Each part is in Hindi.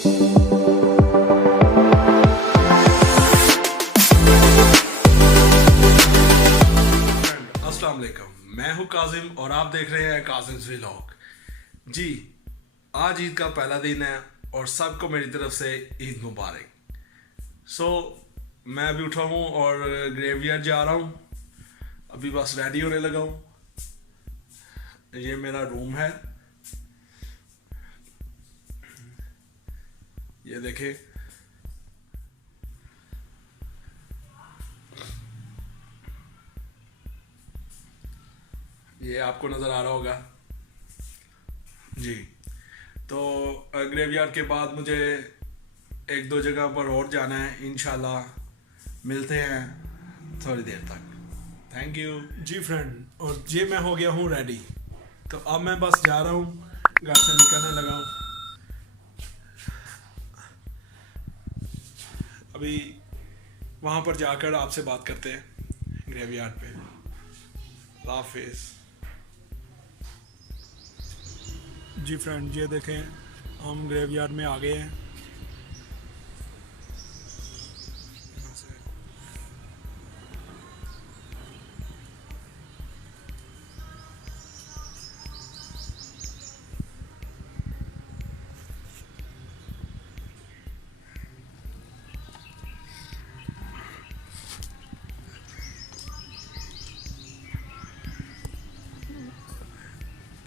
अस्सलाम वालेकुम, मैं हूं काजिम और आप देख रहे हैं काजिम्स व्लॉग। जी, आज ईद का पहला दिन है और सबको मेरी तरफ से ईद मुबारक। मैं अभी उठा हूं और ग्रेवयार्ड जा रहा हूं, अभी बस रेडी होने लगा हूं। ये मेरा रूम है, ये देखें। ये आपको नज़र आ रहा होगा जी। तो ग्रेवयार्ड के बाद मुझे एक दो जगह पर और जाना है, इंशाल्लाह मिलते हैं थोड़ी देर तक। थैंक यू जी फ्रेंड, और ये मैं हो गया हूँ रेडी। तो अब मैं बस जा रहा हूँ, घर से निकलने लगा हूँ। अभी वहाँ पर जाकर आपसे बात करते हैं ग्रेवयार्ड पे। अल्लाह हाफिज़। जी फ्रेंड, ये देखें हम ग्रेवयार्ड में आ गए हैं।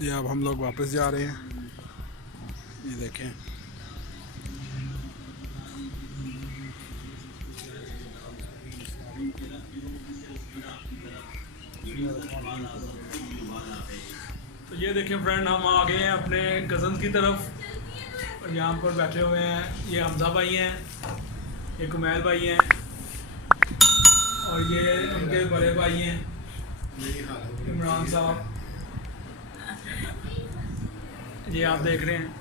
ये अब हम लोग वापस जा रहे हैं, ये देखें। तो ये देखें फ्रेंड, हम आ गए हैं अपने कज़न की तरफ और यहाँ पर बैठे हुए हैं। ये हमजा भाई हैं, ये कुमैल भाई हैं और ये उनके बड़े भाई हैं इमरान साहब। ये आप देख रहे हैं।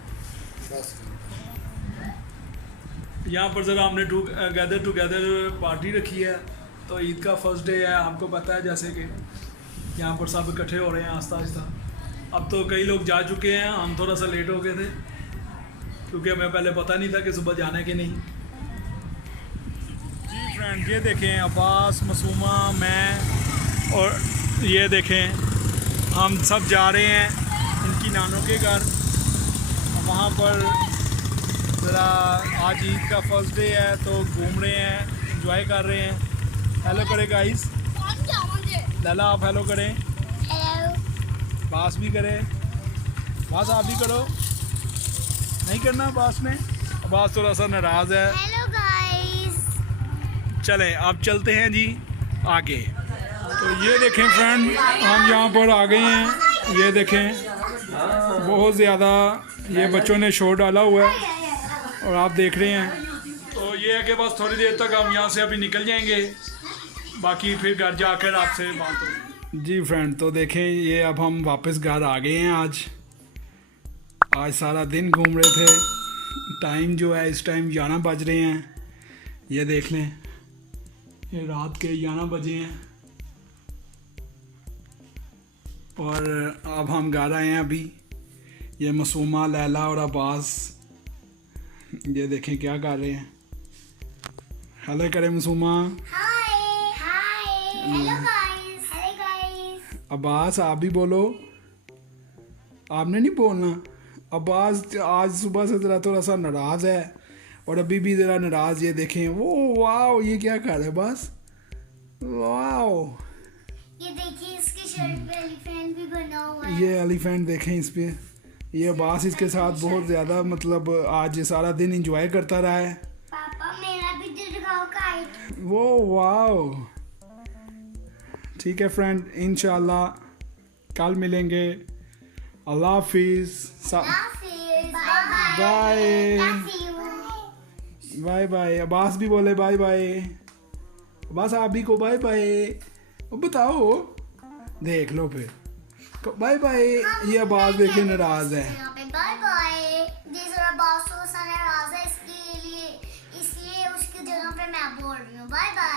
यहाँ पर ज़रा हमने टुगेदर पार्टी रखी है। तो ईद का फर्स्ट डे है, आपको पता है, जैसे कि यहाँ पर सब इकट्ठे हो रहे हैं आस्ता आस्ता। अब तो कई लोग जा चुके हैं, हम थोड़ा सा लेट हो गए थे क्योंकि हमें पहले पता नहीं था कि सुबह जाना है कि नहीं। जी फ्रेंड, ये देखें अब्बास, मसूमा, मैं और ये देखें हम सब जा रहे हैं इनकी नानों के घर। वहाँ पर ज़रा आज ईद का फर्स्ट डे है तो घूम रहे हैं, एंजॉय कर रहे हैं। हेलो करें गाइस, लला आप हेलो करें, बास भी करें, बास आप भी करो। नहीं करना बास ने, बास थोड़ा सा नाराज़ है। हेलो गाइस, चलें अब चलते हैं जी आगे। तो ये देखें फ्रेंड, हम यहाँ पर आ गए हैं। ये देखें बहुत ज़्यादा ये बच्चों ने शोर डाला हुआ है और आप देख रहे हैं। तो ये है कि बस थोड़ी देर तक हम यहाँ से अभी निकल जाएंगे, बाकी फिर घर जाकर आपसे बात हो। जी फ्रेंड, तो देखें ये अब हम वापस घर आ गए हैं। आज सारा दिन घूम रहे थे। टाइम जो है इस टाइम 11 बज रहे हैं, ये देख लें, ये रात के 11 बजे हैं और अब हम घर आए हैं अभी। ये मसूमा, लैला और अब्बास ये देखें क्या कर रहे हैं। हेलो करें Masooma. Hi hi, hello guys, hello guys. Abbas आप भी बोलो। आपने नहीं बोलना। अब्बास आज सुबह से ज़रा थोड़ा सा नाराज़ है और अभी भी ज़रा नाराज़। ये देखें वो, वाओ, ये क्या कर रहे हैं बस, वाओ। ये देखिए इसकी शर्ट पे एलिफेंट भी बना हुआ है। ये एलिफेंट देखें इस पे। ये अब्बास इसके साथ बहुत ज़्यादा मतलब आज सारा दिन एंजॉय करता रहा है। पापा मेरा भी दिखाओ काइट। वो वाओ। ठीक है फ्रेंड, इंशाल्लाह कल मिलेंगे। अल्लाह हाफिज़। Bye bye bye. अब्बास भी बोले बाय बाय। अब्बास आप भी को बाय बाय बताओ। देख लो फिर बाय बाय। ये अब्बास देखे नाराज है। Bye bye. जरा बॉस सा नाराज है, इसलिए उसकी जगह पे मैं बोल रही हूँ बाय बाय।